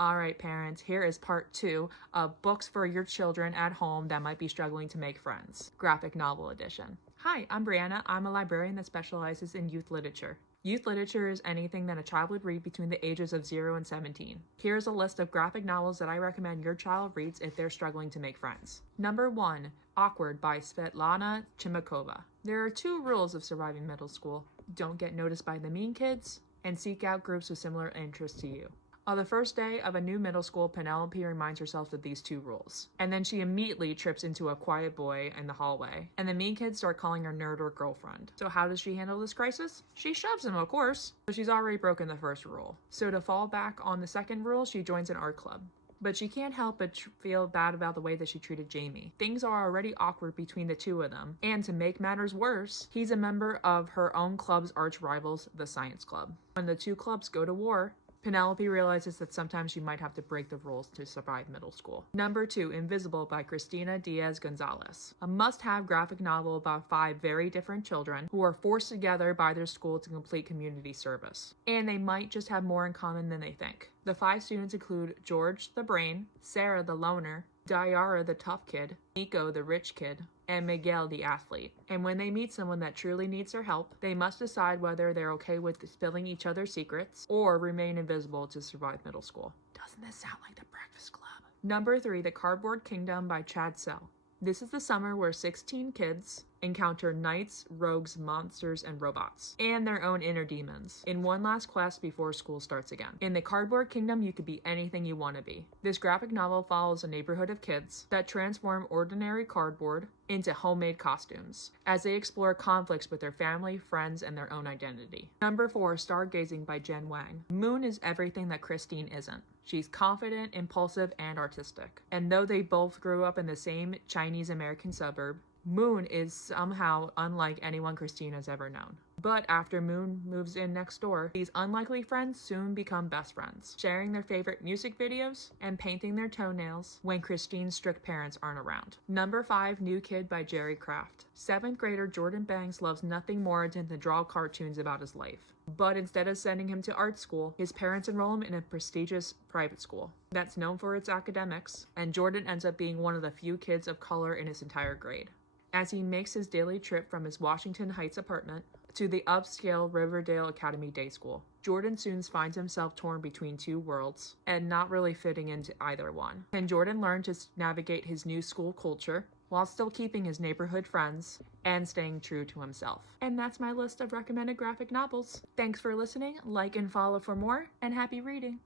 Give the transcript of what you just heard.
All right, parents, here is part 2 of books for your children at home that might be struggling to make friends, graphic novel edition. Hi, I'm Brianna. I'm a librarian that specializes in youth literature. Youth literature is anything that a child would read between the ages of 0 and 17. Here's a list of graphic novels that I recommend your child reads if they're struggling to make friends. Number 1, Awkward by Svetlana Chimkova. There are 2 rules of surviving middle school. Don't get noticed by the mean kids, and seek out groups with similar interests to you. On the first day of a new middle school, Penelope reminds herself of these 2 rules. And then she immediately trips into a quiet boy in the hallway, and the mean kids start calling her nerd or girlfriend. So how does she handle this crisis? She shoves him, of course. So she's already broken the first rule. So to fall back on the second rule, she joins an art club. But she can't help but feel bad about the way that she treated Jamie. Things are already awkward between the 2 of them, and to make matters worse, he's a member of her own club's arch rivals, the Science Club. When the 2 clubs go to war, Penelope realizes that sometimes she might have to break the rules to survive middle school. Number 2, Invisible by Cristina Diaz Gonzalez. A must-have graphic novel about 5 very different children who are forced together by their school to complete community service. And they might just have more in common than they think. The 5 students include George the Brain, Sarah the Loner, Diara the Tough Kid, Nico the Rich Kid, and Miguel the Athlete. And when they meet someone that truly needs their help, they must decide whether they're okay with spilling each other's secrets or remain invisible to survive middle school. Doesn't this sound like The Breakfast Club? Number 3, The Cardboard Kingdom by Chad Sell. This is the summer where 16 kids encounter knights, rogues, monsters, and robots, and their own inner demons, in one last quest before school starts again. In the Cardboard Kingdom, you could be anything you want to be. This graphic novel follows a neighborhood of kids that transform ordinary cardboard into homemade costumes, as they explore conflicts with their family, friends, and their own identity. Number 4, Stargazing by Jen Wang. Moon is everything that Christine isn't. She's confident, impulsive, and artistic. And though they both grew up in the same Chinese-American suburb, Moon is somehow unlike anyone Christine has ever known. But after Moon moves in next door, these unlikely friends soon become best friends, sharing their favorite music videos and painting their toenails when Christine's strict parents aren't around. Number 5, New Kid by Jerry Craft. 7th grader Jordan Banks loves nothing more than to draw cartoons about his life. But instead of sending him to art school, his parents enroll him in a prestigious private school that's known for its academics, and Jordan ends up being one of the few kids of color in his entire grade. As he makes his daily trip from his Washington Heights apartment to the upscale Riverdale Academy Day School, Jordan soon finds himself torn between 2 worlds and not really fitting into either one. Can Jordan learn to navigate his new school culture while still keeping his neighborhood friends and staying true to himself? And that's my list of recommended graphic novels. Thanks for listening, like and follow for more, and happy reading!